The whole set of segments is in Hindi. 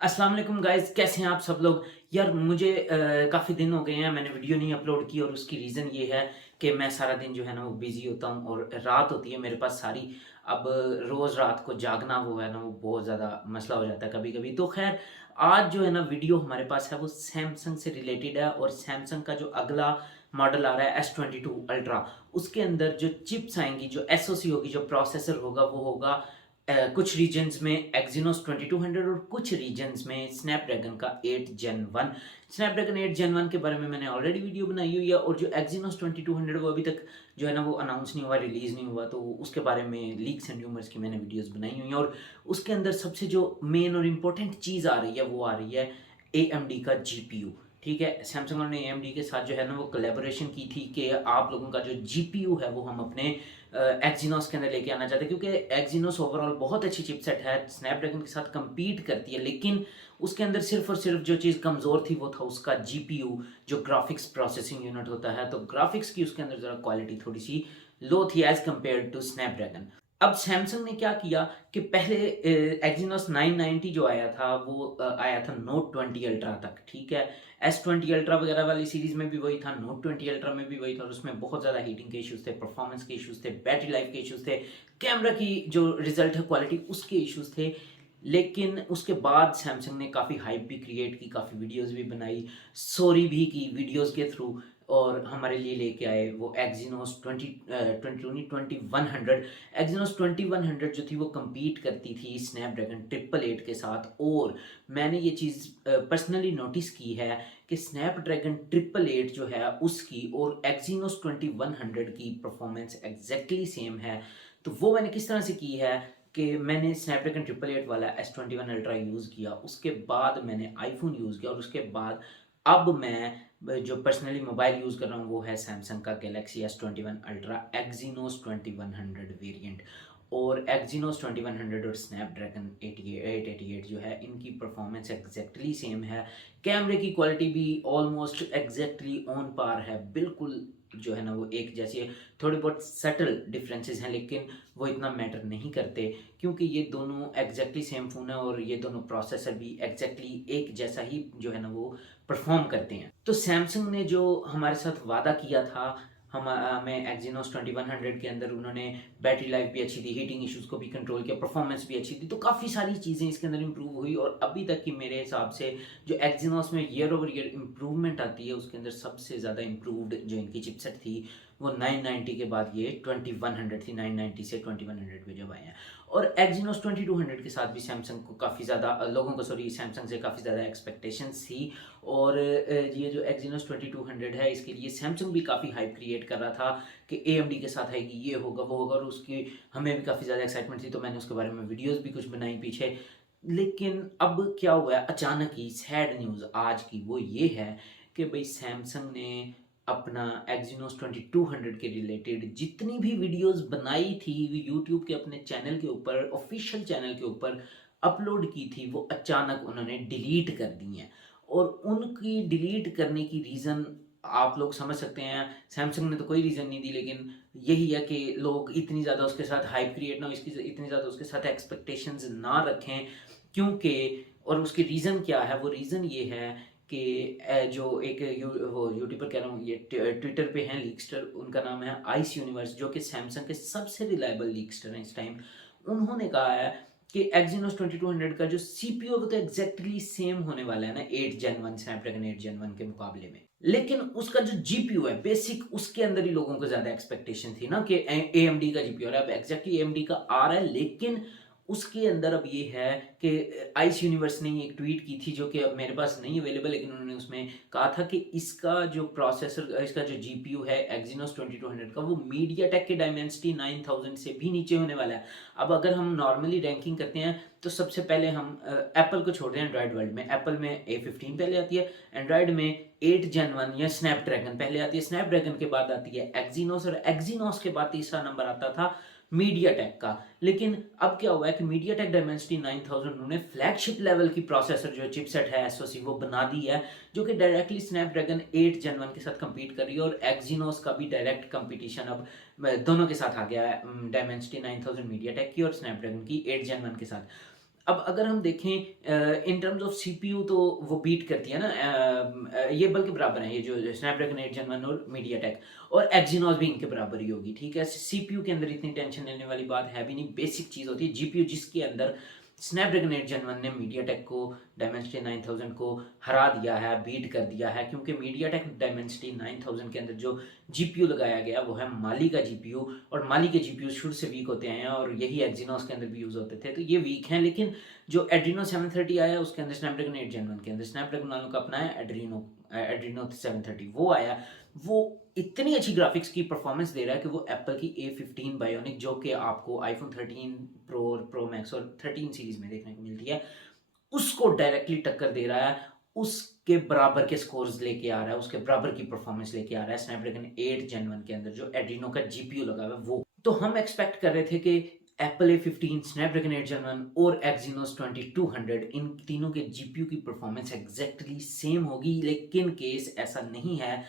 अस्सलाम वालेकुम गाइस, कैसे हैं आप सब लोग। यार मुझे काफ़ी दिन हो गए हैं मैंने वीडियो नहीं अपलोड की और उसकी रीज़न ये है कि मैं सारा दिन जो है ना वो बिज़ी होता हूँ और रात होती है मेरे पास सारी। अब रोज़ रात को जागना वो है ना वो बहुत ज़्यादा मसला हो जाता है कभी कभी। तो खैर आज जो है ना वीडियो हमारे पास है वो सैमसंग से रिलेटेड है और सैमसंग का जो अगला मॉडल आ रहा है S22 अल्ट्रा। उसके अंदर जो चिप्स आएंगी, जो एसओसी होगी, जो प्रोसेसर होगा वो होगा कुछ रीजन्स में एक्जिनोस 2200 और कुछ रीजन्स में स्नैपड्रैगन का 8 Gen 1। स्नैपड्रैगन 8 Gen 1 के बारे में मैंने ऑलरेडी वीडियो बनाई हुई है और जो एक्जिनोस 2200 वो अभी तक जो है ना वो अनाउंस नहीं हुआ, रिलीज़ नहीं हुआ, तो उसके बारे में लीक्स एंड र्यूमर्स की मैंने वीडियोस बनाई हुई हैं। और उसके अंदर सबसे जो मेन और इम्पोर्टेंट चीज़ आ रही है वो आ रही है AMD का GPU। ठीक है, सैमसंग ने AMD के साथ जो है ना वो कोलैबोरेशन की थी कि आप लोगों का जो GPU है वो हम अपने एक्जिनोस के अंदर लेके आना चाहते हैं, क्योंकि एक्जिनोस ओवरऑल बहुत अच्छी चिपसेट है, स्नैपड्रैगन के साथ compete करती है, लेकिन उसके अंदर सिर्फ और सिर्फ जो चीज़ कमज़ोर थी वो था उसका GPU, जो ग्राफिक्स प्रोसेसिंग यूनिट होता है। तो ग्राफिक्स की उसके अंदर ज़रा क्वालिटी थोड़ी सी लो थी एज़ कम्पेयर टू स्नैपड्रैगन। अब सैमसंग ने क्या किया कि पहले एक्जिनोस 990 जो आया था वो आया था नोट 20 अल्ट्रा तक। ठीक है, S20 अल्ट्रा वगैरह वाली सीरीज में भी वही था, नोट 20 अल्ट्रा में भी वही था और उसमें बहुत ज़्यादा हीटिंग के इश्यूज थे, परफॉर्मेंस के इश्यूज थे, बैटरी लाइफ के इश्यूज थे, कैमरा की जो रिजल्ट है क्वालिटी उसके इश्यूज थे। लेकिन उसके बाद सैमसंग ने काफ़ी हाइप भी क्रिएट की, काफ़ी वीडियोस भी बनाई, सॉरी भी की वीडियोस के थ्रू और हमारे लिए लेके आए वो एक्जिनोस 2100। एक्जिनोस 2100 जो थी वो compete करती थी स्नैपड्रैगन 888 के साथ। और मैंने ये चीज़ पर्सनली नोटिस की है कि स्नैपड्रैगन 888 जो है उसकी और एक्जिनोस 2100 की परफॉर्मेंस एग्जैक्टली सेम है। तो वो मैंने किस तरह से की है कि मैंने स्नैपड्रैगन 888 वाला S21 अल्ट्रा यूज़ किया, उसके बाद मैंने आईफोन यूज़ किया और उसके बाद अब मैं जो पर्सनली मोबाइल यूज़ कर रहा हूँ वो है सैमसंग का Galaxy S21 ultra Exynos 2100 variant. और एक्जिनोस 2100 और स्नैपड्रैगन 888 जो है इनकी परफॉर्मेंस एग्जैक्टली सेम है। कैमरे की क्वालिटी भी ऑलमोस्ट एग्जैक्टली ऑन पार है, बिल्कुल जो है ना वो एक जैसी है। थोड़ी बहुत सटल डिफरेंसेस हैं लेकिन वो इतना मैटर नहीं करते, क्योंकि ये दोनों एग्जैक्टली सेम फ़ोन है और ये दोनों प्रोसेसर भी एग्जैक्टली एक जैसा ही जो है ना वो परफॉर्म करते हैं। तो सैमसंग ने जो हमारे साथ वादा किया था, हम हमें एक्जिनोस 2100 के अंदर उन्होंने बैटरी लाइफ भी अच्छी दी, हीटिंग इश्यूज़ को भी कंट्रोल किया, परफॉर्मेंस भी अच्छी थी, तो काफ़ी सारी चीज़ें इसके अंदर इंप्रूव हुई। और अभी तक की मेरे हिसाब से जो एक्जिनोस में ईयर ओवर ईयर इंप्रूवमेंट आती है उसके अंदर सबसे ज़्यादा इंप्रूव्ड जो इनकी चिपसेट थी वो 990 के बाद ये 2100 थी, 990 से 2100 पे जब आए हैं। और एक्जिनोस 2200 के साथ भी सैमसंग को काफ़ी ज़्यादा लोगों को, सॉरी, सैमसंग से काफ़ी ज़्यादा एक्सपेक्टेशंस थी। और ये जो एक्जिनोस 2200 है इसके लिए सैमसंग भी काफ़ी हाइप क्रिएट कर रहा था कि AMD के साथ आएगी, ये होगा वो होगा, और उसकी हमें भी काफ़ी ज़्यादा एक्साइटमेंट थी, तो मैंने उसके बारे में वीडियोस भी कुछ बनाई पीछे। लेकिन अब क्या हुआ है, अचानक ही सैड न्यूज़ आज की वो ये है कि भाई सैमसंग ने अपना एक्जिनोस 2200 के रिलेटेड जितनी भी वीडियोस बनाई थी यूट्यूब के अपने चैनल के ऊपर, ऑफिशियल चैनल के ऊपर अपलोड की थी, वो अचानक उन्होंने डिलीट कर दी हैं। और उनकी डिलीट करने की रीज़न आप लोग समझ सकते हैं। सैमसंग ने तो कोई रीज़न नहीं दी, लेकिन यही है कि लोग इतनी ज़्यादा उसके साथ हाइप क्रिएट ना हो, इसकी इतनी ज़्यादा उसके साथ एक्सपेक्टेशंस ना रखें, क्योंकि और उसकी रीज़न क्या है, वो रीज़न ये है कि जो एक वो यूट्यूबर कह रहा हूँ, ये ट्विटर पे हैं लीकस्टर, उनका नाम है आइस यूनिवर्स, जो कि सैमसंग के सबसे रिलायबल लीकस्टर हैं इस टाइम। उन्होंने कहा है कि एक्जिनोस 2200 का जो CPU है वो तो एग्जैक्टली सेम होने वाला है ना 8 Gen 1, स्नैपड्रैगन 8 Gen 1 के मुकाबले में, लेकिन उसका जो GPU है बेसिक, उसके अंदर ही लोगों को ज़्यादा एक्सपेक्टेशन थी ना कि AMD का GPU, और अब एग्जैक्टली AMD का आ रहा है। लेकिन उसके अंदर अब ये है कि आइस यूनिवर्स ने एक ट्वीट की थी जो कि अब मेरे पास नहीं अवेलेबल, लेकिन उन्होंने उसमें कहा था कि इसका जो प्रोसेसर, इसका जो GPU है एक्जिनोस 2200 का, वो मीडियाटेक के डायमेंसिटी 9000 से भी नीचे होने वाला है। अब अगर हम नॉर्मली रैंकिंग करते हैं तो सबसे पहले हम एप्पल को छोड़ दें, एंड्रॉयड वर्ल्ड में एप्पल में A15 पहले आती है, एंड्रॉयड में 8 Gen 1 या स्नैपड्रैगन पहले आती है, स्नैपड्रैगन के बाद आती है एक्जिनोस, और एक्जिनोस के बाद तीसरा नंबर आता था मीडियाटेक का। लेकिन अब क्या हुआ है कि मीडियाटेक डायमेंसिटी 9000 उन्होंने फ्लैगशिप लेवल की प्रोसेसर जो चिपसेट है एसओसी वो बना दी है, जो कि डायरेक्टली स्नैपड्रैगन 8 Gen 1 के साथ compete कर रही है। और एक्जिनोस का भी डायरेक्ट कंपटीशन अब दोनों के साथ आ गया है, डायमेंसिटी 9000 मीडियाटेक की और स्नैपड्रैगन की 8 Gen 1 के साथ। अब अगर हम देखें इन टर्म्स ऑफ सीपीयू तो वो बीट करती है ना, ये बल्कि बराबर है, ये जो स्नैपड्रैगन 8 Gen 1 और मीडियाटेक, और एक्जिनोस भी इनके बराबर ही होगी, ठीक है। सीपीयू के अंदर इतनी टेंशन लेने वाली बात है भी नहीं, बेसिक चीज़ होती है जीपीयू, जिसके अंदर स्नैपड्रैगन 8 Gen 1 ने मीडियाटेक को, डायमेंसिटी 9000 को हरा दिया है, बीट कर दिया है, क्योंकि मीडियाटेक डायमेंसिटी 9000 के अंदर जो जीपीयू लगाया गया वो है माली का जीपीयू, और माली के जीपीयू शुरू से वीक होते हैं और यही एक्जिनोस के अंदर भी यूज़ होते थे, तो ये वीक हैं। लेकिन जो एड्रीनो 730 आया उसके अंदर, स्नैपड्रैगन 8 Gen 1 के अंदर स्नैपड्रैगन वालों का अपना है एड्रीनो 730, वो आया, वो इतनी अच्छी ग्राफिक्स की परफॉर्मेंस दे रहा है कि वो एप्पल की A15 बायोनिक, जो कि आपको आईफोन 13 प्रो और प्रो मैक्स और 13 सीरीज में देखने को मिलती है, उसको डायरेक्टली टक्कर दे रहा है, उसके बराबर के स्कोर्स लेके आ रहा है, उसके बराबर की परफॉर्मेंस लेके आ रहा है स्नैपड्रैगन 8 Gen 1 के अंदर जो एड्रीनो का जीपीयू लगा हुआ है वो। तो हम एक्सपेक्ट कर रहे थे कि एप्पल A15, स्नैपड्रैगन 8 Gen 1 और एक्जिनोस 2200, इन तीनों के जीपीयू की परफॉर्मेंस एग्जैक्टली सेम होगी, लेकिन केस ऐसा नहीं है।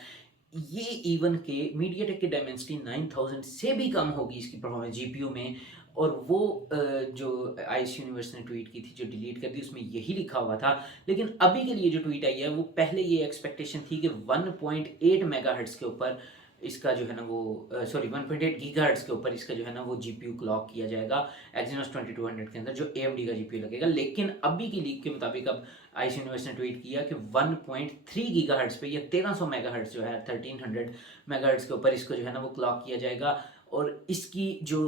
ये इवन के मीडियाटेक के डायमेंसिटी 9000 से भी कम होगी इसकी परफॉर्मेंस जीपीयू में, और वो जो आईएस यूनिवर्स ने ट्वीट की थी जो डिलीट कर दी, उसमें यही लिखा हुआ था। लेकिन अभी के लिए जो ट्वीट आई है वो पहले ये एक्सपेक्टेशन थी कि 1.8 मेगाहर्ट्ज के ऊपर इसका जो है ना वो 1.8 गीगाहर्ट्ज के ऊपर इसका जो है ना वो जीपीयू क्लॉक किया जाएगा एक्जिनोस 2200 के अंदर, जो एएमडी का जीपीयू लगेगा। लेकिन अभी की लीक के मुताबिक अब आईस यूनिवर्स ने ट्वीट किया कि 1.3 गीगाहर्ट्ज पे या 1300 मेगाहर्ट्ज जो है 1300 मेगाहर्ट्ज के ऊपर इसको जो है ना वो क्लॉक किया जाएगा, और इसकी जो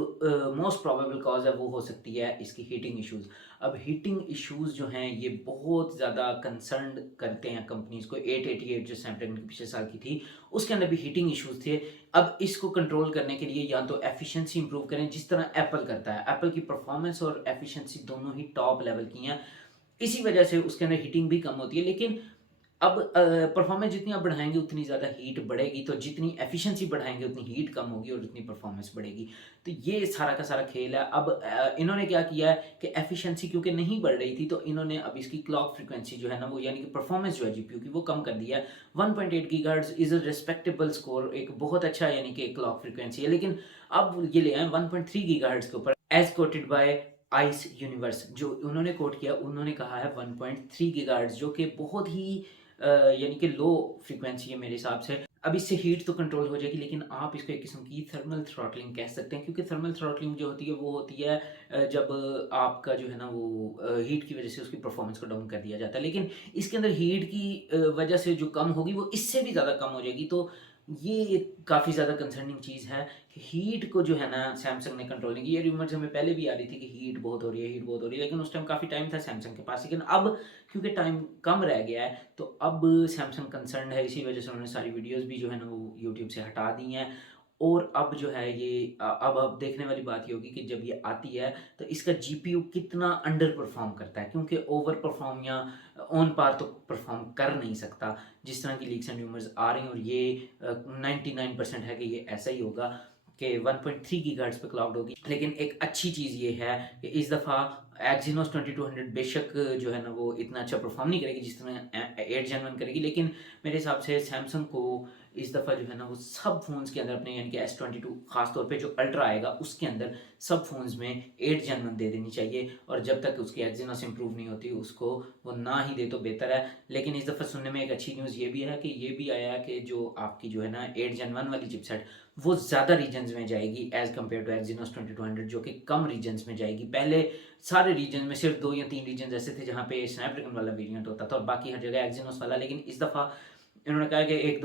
मोस्ट प्रोबेबल कॉज है वो हो सकती है इसकी हीटिंग इश्यूज़। अब हीटिंग इश्यूज़ जो हैं ये बहुत ज़्यादा कंसर्न करते हैं कंपनीज़ को। 888 जो स्नैपड्रैगन की पिछले साल की थी उसके अंदर भी हीटिंग इश्यूज़ थे। अब इसको कंट्रोल करने के लिए या तो एफिशिएंसी इंप्रूव करें जिस तरह एप्पल करता है, एप्पल की परफॉर्मेंस और एफिशिएंसी दोनों ही टॉप लेवल की हैं, इसी वजह से उसके अंदर हीटिंग भी कम होती है। लेकिन अब परफॉर्मेंस जितनी आप बढ़ाएंगे उतनी ज़्यादा हीट बढ़ेगी, तो जितनी एफिशिएंसी बढ़ाएंगे उतनी हीट कम होगी और उतनी परफॉर्मेंस बढ़ेगी। तो ये सारा का सारा खेल है। अब इन्होंने क्या किया है कि एफिशिएंसी क्योंकि नहीं बढ़ रही थी तो इन्होंने अब इसकी क्लॉक फ्रीक्वेंसी जो है ना वो, यानी कि परफॉर्मेंस जो है जीपीयू की, वो कम कर दिया है। 1.8 gigahertz is a respectable score, एक बहुत अच्छा यानी कि क्लॉक फ्रीक्वेंसी है। लेकिन अब ये ले आए 1.3 गीगाहर्ट्ज के ऊपर, as quoted by Ice Universe. जो उन्होंने कोट किया, उन्होंने कहा है 1.3 गीगाहर्ट्ज, जो कि बहुत ही यानी कि लो फ्रीक्वेंसी है मेरे हिसाब से। अब इससे हीट तो कंट्रोल हो जाएगी, लेकिन आप इसको एक किस्म की थर्मल थ्रॉटलिंग कह सकते हैं, क्योंकि थर्मल थ्रॉटलिंग जो होती है वो होती है जब आपका जो है ना वो हीट की वजह से उसकी परफॉर्मेंस को डाउन कर दिया जाता है। लेकिन इसके अंदर हीट की वजह से जो कम होगी वो इससे भी ज़्यादा कम हो जाएगी। तो ये काफ़ी ज़्यादा कंसर्निंग चीज़ है कि हीट को जो है ना सैमसंग ने कंट्रोल नहीं किया। ये रूमर्स हमें पहले भी आ रही थी कि हीट बहुत हो रही है, हीट बहुत हो रही है, लेकिन उस टाइम काफ़ी टाइम था सैमसंग के पास। लेकिन अब क्योंकि टाइम कम रह गया है तो अब सैमसंग कंसर्न है, इसी वजह से उन्होंने सारी वीडियोस भी जो है ना वो यूट्यूब से हटा दी हैं। और अब जो है ये अब देखने वाली बात ये होगी कि जब ये आती है तो इसका जीपीयू कितना अंडर परफॉर्म करता है, क्योंकि ओवर परफॉर्म या ऑन पार तो परफॉर्म कर नहीं सकता जिस तरह की लीक्स एंड र्यूमर्स आ रही हैं। और ये 99% है कि ये ऐसा ही होगा कि 1.3 गीगाहर्ट्ज पे क्लॉक्ड होगी। लेकिन एक अच्छी चीज़ ये है कि इस दफ़ा एक्जिनोस 2200 बेशक जो है ना वो इतना अच्छा परफॉर्म नहीं करेगी जिस तरह 8 Gen 1 करेगी, लेकिन मेरे हिसाब से सैमसंग को इस दफ़ा जो है ना वो सब फ़ोन्स के अंदर अपने, यानी कि S22 खास तौर पे जो अल्ट्रा आएगा उसके अंदर सब फ़ोन्स में 8 Gen 1 दे देनी चाहिए, और जब तक उसकी एक्जिनोस इंप्रूव नहीं होती उसको वो ना ही दे तो बेहतर है। लेकिन इस दफ़ा सुनने में एक अच्छी न्यूज़ ये भी है कि ये भी आया कि जो आपकी जो है ना 8 Gen 1 वाली चिपसेट वो ज़्यादा रीजन्स में जाएगी एज़ कम्पेयर टू एक्जिनोस 2200, जो कि कम रीजन्स में जाएगी। पहले सारे रीजन में सिर्फ 2 या 3 रीजन ऐसे थे जहाँ पे स्नैपड्रैगन वाला वेरिएंट होता था और बाकी हर जगह एक्जिनोस वाला। लेकिन इस दफ़ा इन्होंने कहा कि 1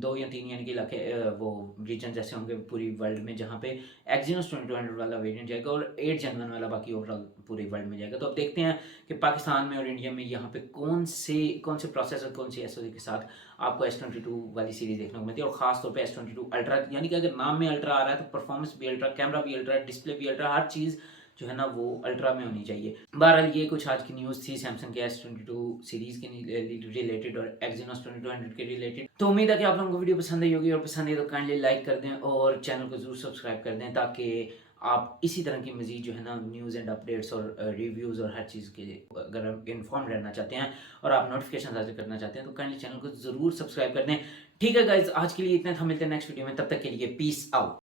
2 या 3 यानी कि इलाके वो रीजन जैसे होंगे पूरी वर्ल्ड में जहाँ पे एक्जिनोस 2200 वाला वेरिएंट जाएगा और 8 Gen 1 वाला बाकी ओवरऑल पूरे वर्ल्ड में जाएगा। तो अब देखते हैं कि पाकिस्तान में और इंडिया में यहाँ पे कौन से प्रोसेसर, कौन सी एसओसी के साथ आपको S22 वाली सीरीज देखने को मिलती है। और खास तौर पे S22 अल्ट्रा, यानी कि अगर नाम में अल्ट्रा आ रहा है तो परफॉर्मेंस भी अल्ट्रा, कैमरा भी अल्ट्रा, डिस्प्ले भी अल्ट्रा, हर चीज़ जो है ना वो अल्ट्रा में होनी चाहिए। बहरहाल ये कुछ आज की न्यूज़ थी सैमसंग के S22 सीरीज़ के रिलेटेड और एक्जिनोस 2200 के रिलेटेड। तो उम्मीद है कि आप लोगों को वीडियो पसंद आई होगी, और पसंद है तो काइंडली लाइक कर दें और चैनल को ज़रूर सब्सक्राइब कर दें, ताकि आप इसी तरह की मज़ीद जो है ना न्यूज़ एंड अपडेट्स और रिव्यूज़ और हर चीज़ के अगर आप इन्फॉर्म रहना चाहते हैं और आप नोटिफिकेशन हासिल करना चाहते हैं तो काइंडली चैनल को ज़रूर सब्सक्राइब कर दें। ठीक है गाइज, आज के लिए इतना था, मिलते हैं नेक्स्ट वीडियो में, तब तक के लिए पीस आउट।